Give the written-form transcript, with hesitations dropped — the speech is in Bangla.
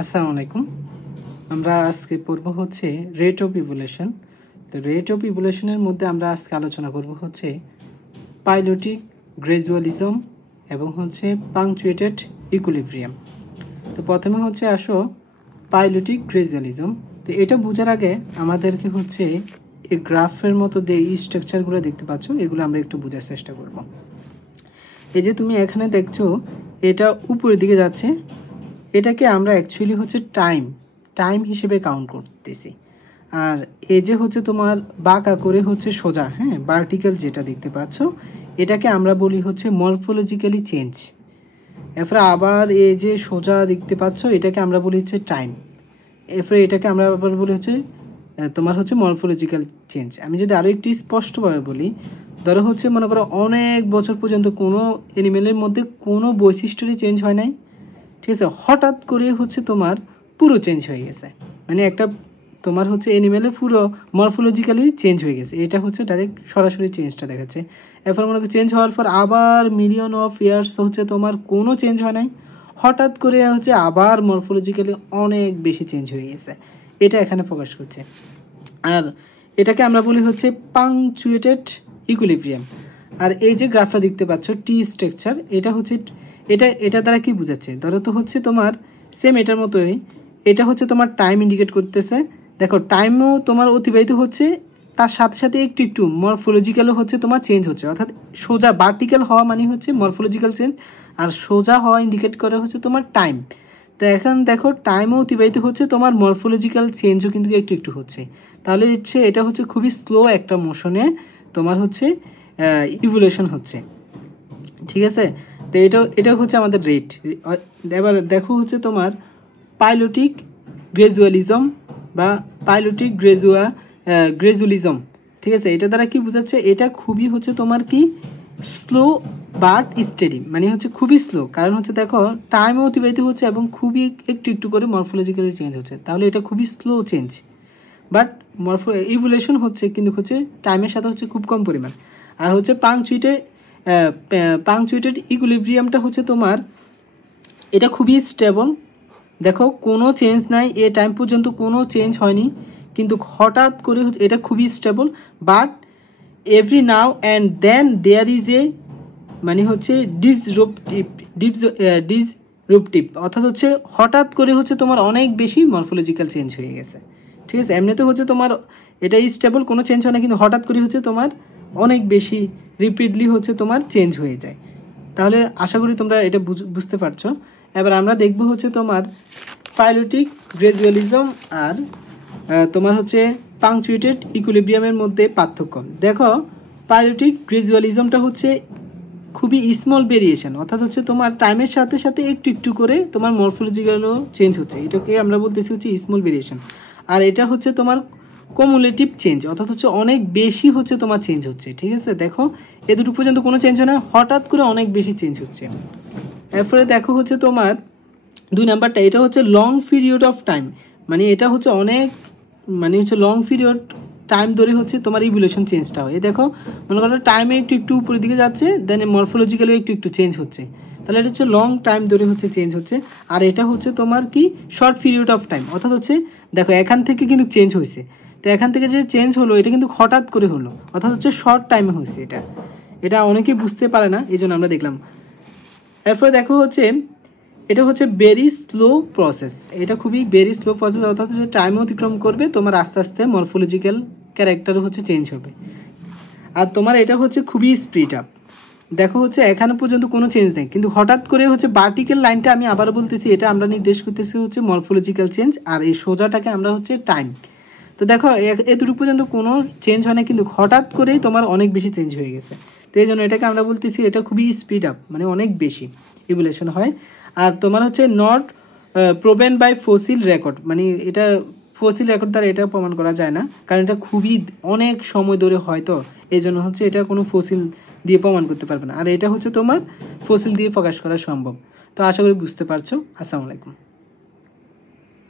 আসসালামু আলাইকুম। আমরা আজকে পড়ব হচ্ছে রেট অফ ইভলিউশন। তো রেট অফ ইভলিউশনের মধ্যে আমরা আজকে আলোচনা করব হচ্ছে পাইলোটিক গ্র্যাজুয়ালিজম এবং হচ্ছে পাংচুয়েটেড ইকুইলিব্রিয়াম। তো প্রথমে হচ্ছে আসো পাইলোটিক গ্র্যাজুয়ালিজম। তো এটা বোঝার আগে আমাদেরকে হচ্ছে এই গ্রাফের মতো যে স্ট্রাকচারগুলো দেখতে পাচ্ছ, এগুলো আমরা একটু বোঝার চেষ্টা করব। এই যে তুমি এখানে দেখছো এটা উপরের দিকে যাচ্ছে, এটাকে আমরা অ্যাকচুয়ালি হচ্ছে টাইম হিসেবে কাউন্ট করতেছি। আর এই যে হচ্ছে তোমার বাঁকা করে হচ্ছে সোজা, হ্যাঁ, ভার্টিক্যাল যেটা দেখতে পাচ্ছ, এটাকে আমরা বলি হচ্ছে মরফোলজিক্যালি চেঞ্জ। এরপরে আবার এই যে সোজা দেখতে পাচ্ছ, এটাকে আমরা বলি হচ্ছে টাইম। এরপরে এটাকে আমরা আবার বলি হচ্ছে তোমার হচ্ছে মরফোলজিক্যাল চেঞ্জ। আমি যদি আরও একটু স্পষ্টভাবে বলি, ধরো হচ্ছে মনে করো অনেক বছর পর্যন্ত কোনো অ্যানিমেলের মধ্যে কোনো বৈশিষ্ট্যই চেঞ্জ হয় নাই, ঠিক আছে, হঠাৎ করে হচ্ছে তোমার পুরো চেঞ্জ হয়ে গেছে, মানে একটা তোমার হচ্ছে অ্যানিমেলের পুরো মরফোলজিক্যালি চেঞ্জ হয়ে গেছে। এটা হচ্ছে ডাইরেক্ট সরাসরি চেঞ্জটা দেখাচ্ছে। এরপর মনে করো চেঞ্জ হওয়ার পর আবার মিলিয়ন অফ ইয়ার্স হচ্ছে তোমার কোনো চেঞ্জ হয় নাই, হঠাৎ করে হচ্ছে আবার মরফোলজিক্যালি অনেক বেশি চেঞ্জ হয়ে গেছে, এটা এখানে প্রকাশ করছে। আর এটাকে আমরা বলি হচ্ছে পাংচুয়েটেড ইকুইলিব্রিয়াম। আর এই যে গ্রাফটা দেখতে পাচ্ছ টি স্ট্রাকচার, এটা হচ্ছে এটা দ্বারা কি বোঝাচ্ছে, ধরো তো হচ্ছে তোমার সেম এটার মতোই, এটা হচ্ছে তোমার টাইম ইন্ডিকেট করতেছে। দেখো টাইমও তোমার অতিবাহিত হচ্ছে, তার সাথে সাথে একটু একটু মরফোলজিক্যালও হচ্ছে তোমার চেঞ্জ হচ্ছে, অর্থাৎ সোজা ভার্টিক্যাল হওয়া মানে হচ্ছে মরফোলজিক্যাল চেঞ্জ, আর সোজা হওয়া ইন্ডিকেট করে হচ্ছে তোমার টাইম। তো এখন দেখো টাইমও অতিবাহিত হচ্ছে, তোমার মরফোলজিক্যাল চেঞ্জও কিন্তু একটু একটু হচ্ছে। তাহলে হচ্ছে এটা হচ্ছে খুবই স্লো একটা মোশনে তোমার হচ্ছে ইভলিউশন হচ্ছে, ঠিক আছে। তো এটা হচ্ছে আমাদের রেট। এবার দেখো হচ্ছে তোমার পাইলোটিক গ্র্যাজুয়ালিজম বা পাইলোটিক গ্র্যাজুয়ালিজম, ঠিক আছে। এটা দ্বারা কি বোঝাচ্ছে, এটা খুবই হচ্ছে তোমার কি স্লো বাট স্টেডি, মানে হচ্ছে খুবই স্লো, কারণ হচ্ছে দেখো টাইম অতিবাহিত হচ্ছে এবং খুবই একটু একটু করে মরফোলজিক্যালি চেঞ্জ হচ্ছে, তাহলে এটা খুবই স্লো চেঞ্জ। বাট ইভলিউশন হচ্ছে কিন্তু হচ্ছে টাইমের সাথে হচ্ছে খুব কম পরিমাণ। আর হচ্ছে পাংচুয়েটেড ইকুইলিব্রিয়ামটা হচ্ছে তোমার এটা খুবই স্টেবল। দেখো কোনো চেঞ্জ নাই, এ টাইম পর্যন্ত কোনো চেঞ্জ হয়নি, কিন্তু হঠাৎ করে এটা খুবই stable. But every now and then there is a মানে হচ্ছে ডিসরুপটিভ, অর্থাৎ হচ্ছে হঠাৎ করে হচ্ছে তোমার অনেক বেশি মরফোলজিক্যাল চেঞ্জ হয়ে গেছে, ঠিক আছে। এমনিতে হচ্ছে তোমার এটা স্টেবল, কোনো চেঞ্জ হয় না, কিন্তু হঠাৎ করে হচ্ছে তোমার অনেক বেশি রিপিডলি হচ্ছে তোমার চেঞ্জ হয়ে যায়। তাহলে আশা করি তোমরা এটা বুঝতে পারছো। এবার আমরা দেখব হচ্ছে তোমার পাইলোটিক গ্র্যাজুয়ালিজম আর তোমার হচ্ছে পাংচুয়েটেড ইকুইলিব্রিয়ামের মধ্যে পার্থক্য। দেখো পাইলোটিক গ্র্যাজুয়ালিজমটা হচ্ছে খুবই স্মল ভেরিয়েশন, অর্থাৎ হচ্ছে তোমার টাইমের সাথে সাথে একটু একটু করে তোমার মরফোলজিক্যালও চেঞ্জ হচ্ছে, এটাকে আমরা বলতেছি হচ্ছে স্মল ভেরিয়েশন। আর এটা হচ্ছে তোমার কমুলেটিভ চেঞ্জ, অর্থাৎ হচ্ছে অনেক বেশি হচ্ছে তোমার চেঞ্জ হচ্ছে, ঠিক আছে। দেখো এ দুটো পর্যন্ত কোনো চেঞ্জ হয় না, হঠাৎ করে অনেক বেশি চেঞ্জ হচ্ছে। এরপরে দেখো হচ্ছে তোমার 2 নাম্বারটা, এটা হচ্ছে লং পিরিয়ড অফ টাইম, মানে এটা হচ্ছে অনেক মানে হচ্ছে লং পিরিয়ড টাইম ধরে হচ্ছে তোমার ইভলিউশন চেঞ্জটা হয়। দেখো মনে করো টাইমে একটু একটু উপরের দিকে যাচ্ছে, দেন মরফোলজিক্যালি একটু একটু চেঞ্জ হচ্ছে, তাহলে এটা হচ্ছে লং টাইম ধরে হচ্ছে চেঞ্জ হচ্ছে। আর এটা হচ্ছে তোমার কি শর্ট পিরিয়ড অফ টাইম, অর্থাৎ হচ্ছে দেখো এখান থেকে কিন্তু চেঞ্জ হয়েছে, তো এখান থেকে যে চেঞ্জ হলো এটা কিন্তু হঠাৎ করে হলো, অর্থাৎ হচ্ছে শর্ট টাইমে হয়েছে। এটা অনেকেই বুঝতে পারে না, এই জন্য আমরা দেখলাম। এরপরে দেখো হচ্ছে এটা হচ্ছে ভেরি স্লো প্রসেস, এটা খুবই ভেরি স্লো প্রসেস, অর্থাৎ হচ্ছে টাইম অতিক্রম করবে, তোমার আস্তে আস্তে মরফোলজিক্যাল ক্যারেক্টার হচ্ছে চেঞ্জ হবে। আর তোমার এটা হচ্ছে খুবই স্পিড আপ। দেখো হচ্ছে এখানে পর্যন্ত কোনো চেঞ্জ নেই, কিন্তু হঠাৎ করে হচ্ছে ভার্টিক্যাল লাইনটা, আমি আবার বলতেছি, এটা আমরা নির্দেশ করতেছি হচ্ছে মরফোলজিক্যাল চেঞ্জ, আর এই সোজাটাকে আমরা হচ্ছে টাইম। তো দেখো এতটুকু পর্যন্ত কোনো চেঞ্জ হয় না, কিন্তু হঠাৎ করেই তোমার অনেক বেশি চেঞ্জ হয়ে গেছে, তো এই জন্য এটাকে আমরা বলতেছি এটা খুবই স্পিড আপ, মানে অনেক বেশি ইভলিউশন হয়। আর তোমার হচ্ছে not proven by fossil record, মানে এটা ফসিল রেকর্ড দ্বারা এটা প্রমাণ করা যায় না, কারণ এটা খুবই অনেক সময় ধরে হয়, তো এই জন্য হচ্ছে এটা কোনো ফসিল দিয়ে প্রমাণ করতে পারবে না। আর এটা হচ্ছে তোমার ফসিল দিয়ে প্রকাশ করা সম্ভব। তো আশা করি বুঝতে পারছো। আসসালামু আলাইকুম।